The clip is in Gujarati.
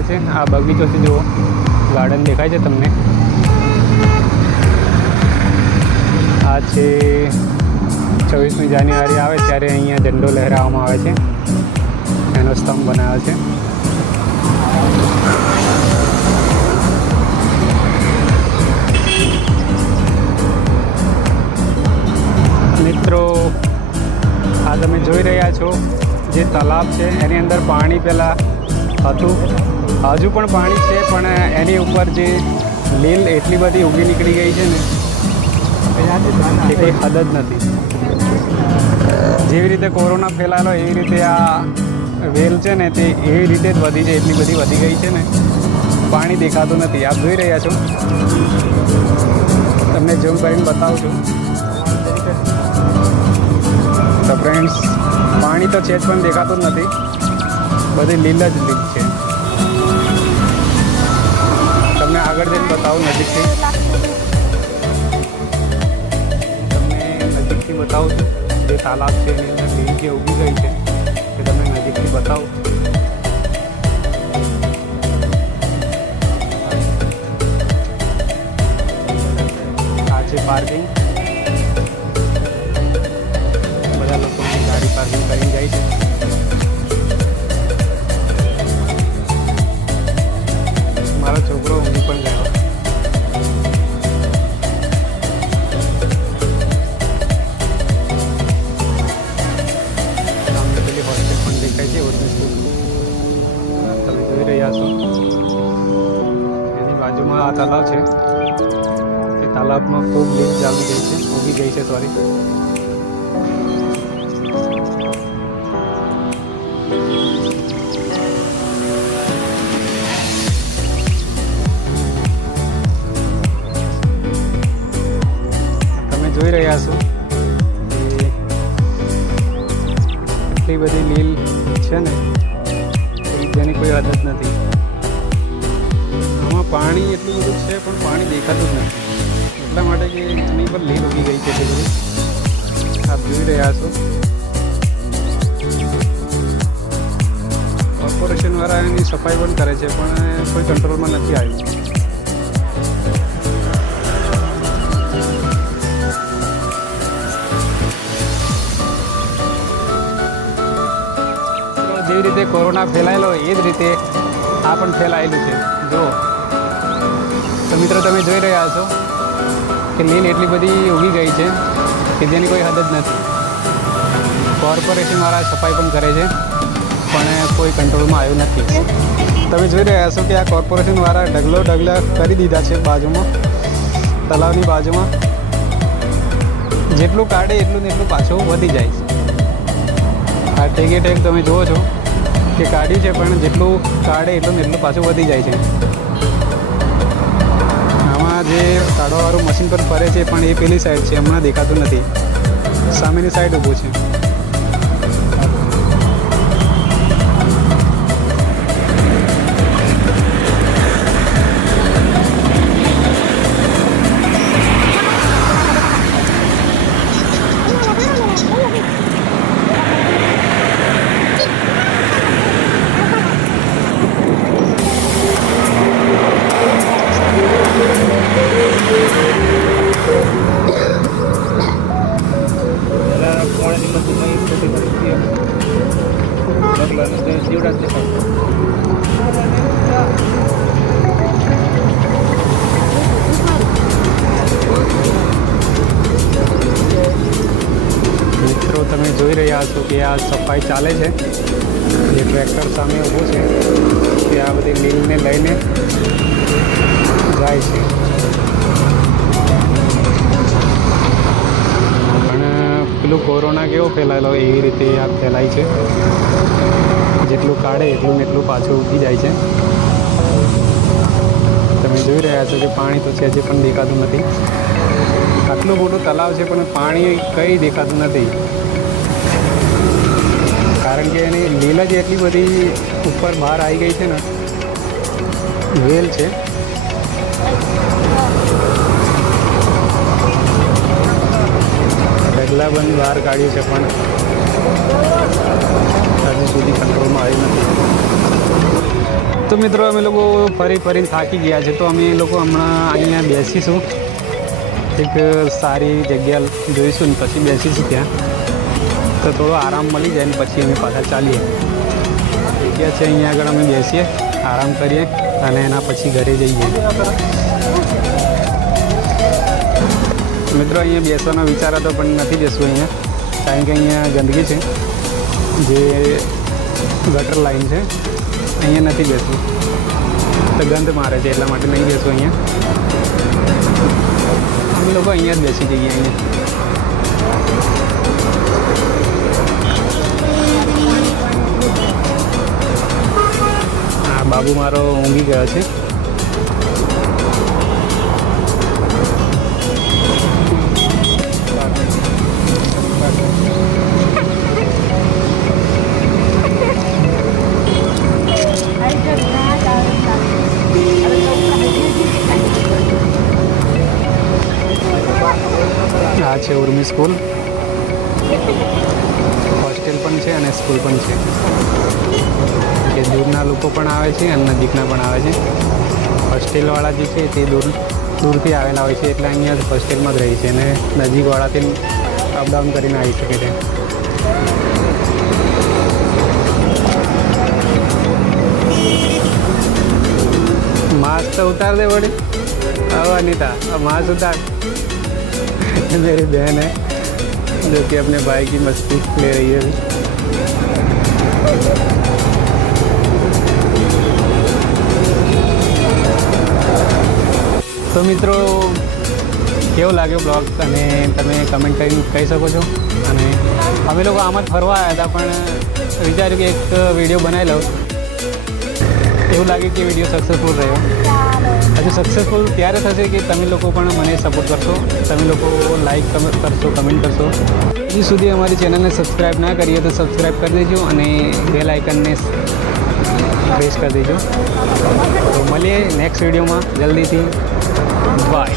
રહ્યા છે। આ બગીચોથી જુઓ, ગાર્ડન દેખાય છે તમને। આ છે 24મી જાન્યુઆરી આવે ત્યારે અહીંયા ઝંડો લહેરાવવામાં આવે છે, એનો સ્તંભ બનાવ્યો છે। મિત્રો, આ તમે જોઈ રહ્યા છો જે તલાબ છે એની અંદર પાણી પહેલાં હતું, હજુ પણ પાણી છે, પણ એની ઉપર જે લીલ એટલી બધી ઉગી નીકળી ગઈ છે ને કે કોઈ હદ જ નથી। જેવી રીતે કોરોના ફેલાયેલો એવી રીતે આ વેલ છે ને તે એવી રીતે જ વધી છે, એટલી બધી વધી ગઈ છે ને પાણી દેખાતું નથી। આપ જોઈ રહ્યા છો, તમને ઝૂમ કરીને બતાવું છું। તો ફ્રેન્ડ્સ, પાણી તો છે જ પણ દેખાતું જ નથી, બધી લીલ જ લીલ છે। તમને આગળ જઈને બતાવું નજીકથી, તમને નજીકથી બતાવું છું જે તાલાબ છે એની અંદર લીલ જે ઉગી ગઈ છે તે તમને નજીકથી બતાવું। આ છે પાર્કિંગ, બધા લોકો ગાડી પાર્કિંગ કરીને જાય છે। મારો છોકરો ઊંઘી પણ ગયો। સામે પેલી હોસ્ટેલ પણ દેખાય છે, ઉર્દુ સ્કૂલ તમે જોઈ રહ્યા છો। એની બાજુમાં આ તલાવ છે, એ તાલાબમાં ખૂબ લીલ જામી ગઈ છે, ઉગી ગઈ છે સોરી। જોઈ રહ્યા છો એટલી બધી લીલ છે ને જેની કોઈ હદ જ નથી। આમાં પાણી એટલું બધું છે પણ પાણી દેખાતું જ નથી, એટલા માટે કે એની પર લીલ ઉગી ગઈ છે એટલી બધી। આપ જોઈ રહ્યા છો, કોર્પોરેશનવાળા એની સફાઈ પણ કરે છે પણ કોઈ કંટ્રોલમાં નથી આવ્યું। જેવી રીતે કોરોના ફેલાયેલો એ જ રીતે આ પણ ફેલાયેલું છે। જો તો મિત્રો, તમે જોઈ રહ્યા છો કે લીલ એટલી બધી ઉગી ગઈ છે કે જેની કોઈ હદ જ નથી। કોર્પોરેશનવાળા સફાઈ પણ કરે છે પણ કોઈ કંટ્રોલમાં આવ્યું નથી। તમે જોઈ રહ્યા છો કે આ કોર્પોરેશનવાળા ઢગલા કરી દીધા છે બાજુમાં, તલાવની બાજુમાં। જેટલું કાઢે એટલું ને એટલું પાછું વધી જાય છે। આ ટેકે ટેક તમે જુઓ છો કે કાઢ્યું છે પણ જેટલું કાઢે એટલું ને એટલું પાછું વધી જાય છે। આમાં જે કાઢવાવાળું મશીન પર ફરે છે પણ એ પેલી સાઈડ છે, હમણાં દેખાતું નથી, સામેની સાઈડ ઊભું છે। મિત્રો, તમે જોઈ રહ્યા છો કે આ સફાઈ ચાલે છે। જે ટ્રેક્ટર સામે ઊભું છે તે આ બધી લીલને લઈને જાય છે, પણ પેલું કોરોના કેવો ફેલાયેલો એવી રીતે આ ફેલાય છે। જેટલું કાઢે એટલું ને એટલું પાછું ઉગી જાય છે। તમે જોઈ રહ્યા છો કે પાણી તો છે જે પણ દેખાતું નથી। આટલું મોટું તલાવ છે પણ પાણી કંઈ દેખાતું નથી, કારણ કે એની લીલ જ એટલી બધી ઉપર બહાર આવી ગઈ છે ને। વેલ છે, ઢગલાબંધ બહાર કાઢ્યું છે પણ હજુ સુધી કંટ્રોલમાં આવ્યું નથી। તો મિત્રો અમે લોકો ફરીને થાકી ગયા છે, તો અમે લોકો હમણાં અહીંયા બેસીશું, એક સારી જગ્યા જોઈશું ને પછી બેસીશું ત્યાં, તો થોડો આરામ મળી જાય ને પછી અમે પાછા ચાલીએ. જગ્યા છે અહીંયા આગળ, અમે બેસીએ, આરામ કરીએ અને એના પછી ઘરે જઈએ. મિત્રો અહીંયા બેસવાનો વિચાર હતો પણ નથી બેસવું અહીંયા, કારણ કે અહીંયા ગંદકી છે, જે ગટર લાઈન છે, અહીંયા નથી બેસવું, તો ગંધ મારે છે એટલા માટે નહીં બેસવું અહીંયા. અમે લોકો અહીંયા જ બેસી જઈએ. અહીંયા હા, બાબુ મારો ઊંઘી ગયો છે. આ છે ઉર્મી સ્કૂલ, હોસ્ટેલ પણ છે અને સ્કૂલ પણ છે, કે દૂરના લોકો પણ આવે છે અને નજીકના પણ આવે છે. હોસ્ટેલવાળા જે છે તે દૂરથી આવેલા હોય છે, એટલે અહીંયા જ હોસ્ટેલમાં જ રહે છે, અને નજીકવાળાથી અપડાઉન કરીને આવી શકે છે. मास्क तो उतार दे बड़ी. अब अनीता, अब मास्क उतार. मेरी बहन है जो कि अपने भाई की मस्ती ले रही है अभी. तो મિત્રો કેવો લાગ્યો બ્લોગ અને તમે કમેન્ટ કરીને કહી શકો છો. અને અમે લોકો આમ જ ફરવા આવ્યા હતા, પણ વિચાર્યું કે એક વિડીયો બનાવી લઉં. એવું લાગ્યું કે વિડીયો સક્સેસફુલ રહ્યો. હજુ સક્સેસફુલ ત્યારે થશે કે તમે લોકો પણ મને સપોર્ટ કરશો, તમે લોકો લાઈક કરશો, કમેન્ટ કરશો. હજી સુધી અમારી ચેનલને સબસ્ક્રાઈબ ના કરીએ તો સબસ્ક્રાઈબ કરી દેજો અને બેલ આઇકનને પ્રેસ કરી દેજો. તો મળીએ નેક્સ્ટ વિડીયોમાં જલ્દીથી. બાય.